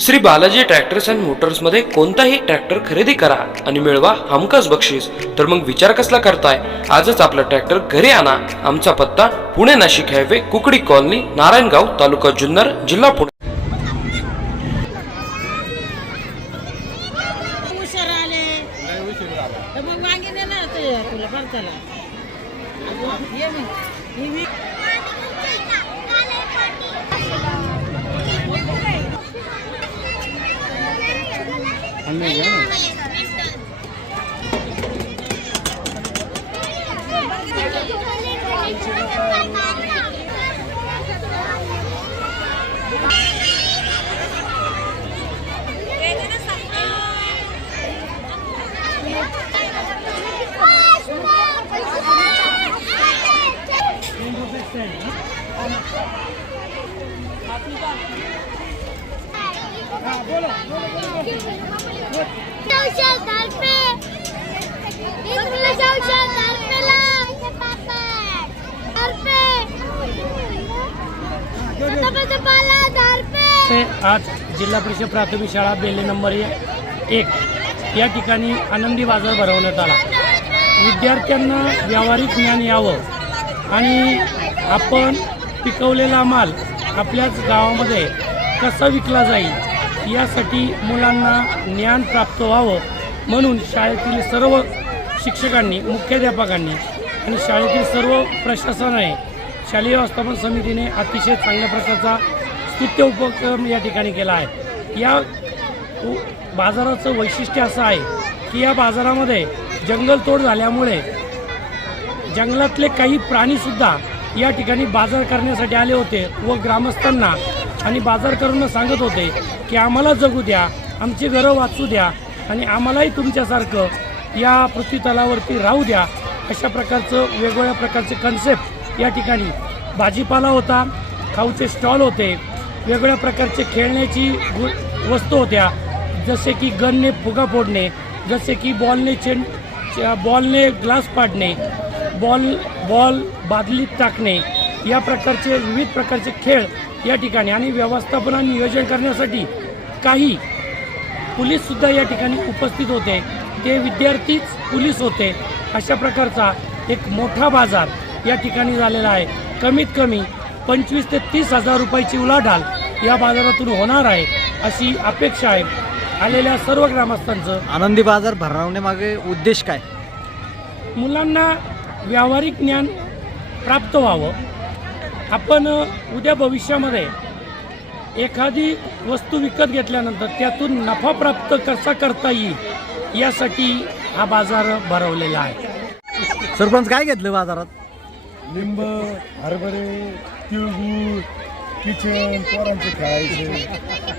Shri Balaji tractors and Motors मध्ये कोणताही tractor खरेदी करा आणि मिळवा हमखास बक्षीस। तर मग विचार कसला करताय, आजच आपला ट्रॅक्टर घरी आणा। आमचा पत्ता पुणे नाशिक हायवे, कुकडी कॉलनी, नारायणगाव, तालुका जुन्नर, जिल्हा पुणे। आज जिल्हा परिषद प्राथमिक शाळा बेले नंबर 1 या ठिकाणी आनंदी बाजार भरवण्यात आला। विद्यार्थ्यांना व्यावहारिक ज्ञान यावं आणि आपण पिकवलेला माल आपल्याच गावामध्ये कसा विकला जाईल यासाठी मुलांना ज्ञान प्राप्त व्हावं म्हणून शाळेतील सर्व शिक्षकांनी, मुख्याध्यापकांनी आणि शाळेतील सर्व प्रशासनाने, शालेय व्यवस्थापन समितीने अतिशय चांगल्या प्रकारचा स्तुत्य उपक्रम या ठिकाणी केला आहे। या बाजाराचं वैशिष्ट्य असं आहे की या बाजारामध्ये जंगलतोड झाल्यामुळे जंगलातले काही प्राणीसुद्धा या ठिकाणी बाजार करण्यासाठी आले होते व ग्रामस्थांना आणि बाजारकरूंना सांगत होते की आम्हाला जगू द्या, आमची घरं वाचू द्या आणि आम्हालाही तुमच्यासारखं या पृथ्वीतलावरती राहू द्या। अशा प्रकारचं वेगवेगळ्या प्रकारचे कन्सेप्ट या ठिकाणी भाजीपाला होता, खाऊचे स्टॉल होते, वेगवेगळ्या प्रकारचे खेळण्याची वस्तू होत्या, जसे की गनने फुगा फोडणे, जसे की बॉलने ग्लास पाडणे, बॉल बादलीत टाकणे, या प्रकारचे विविध प्रकारचे खेळ या ठिकाणी आणि व्यवस्थापन आणि नियोजन करण्यासाठी काही पोलीससुद्धा या ठिकाणी उपस्थित होते, ते विद्यार्थीच पोलीस होते। अशा प्रकारचा एक मोठा बाजार या ठिकाणी झालेला आहे। कमीत कमी 25 ते 30 हजार रुपयाची उलाढाल या बाजारातून होणार आहे अशी अपेक्षा आहे आलेल्या सर्व ग्रामस्थांचं। आनंदी बाजार भरवण्यामागे उद्देश काय? मुलांना व्यावहारिक ज्ञान प्राप्त व्हावं। आपण उद्या भविष्यामध्ये एखादी वस्तू विकत घेतल्यानंतर त्यातून नफा प्राप्त कसा करता येईल यासाठी हा बाजार भरवलेला आहे। सरपंच काय घेतलं बाजारात? लिंब, हरभरे, तिळगुळ, किचन, पोरांचे खायचे,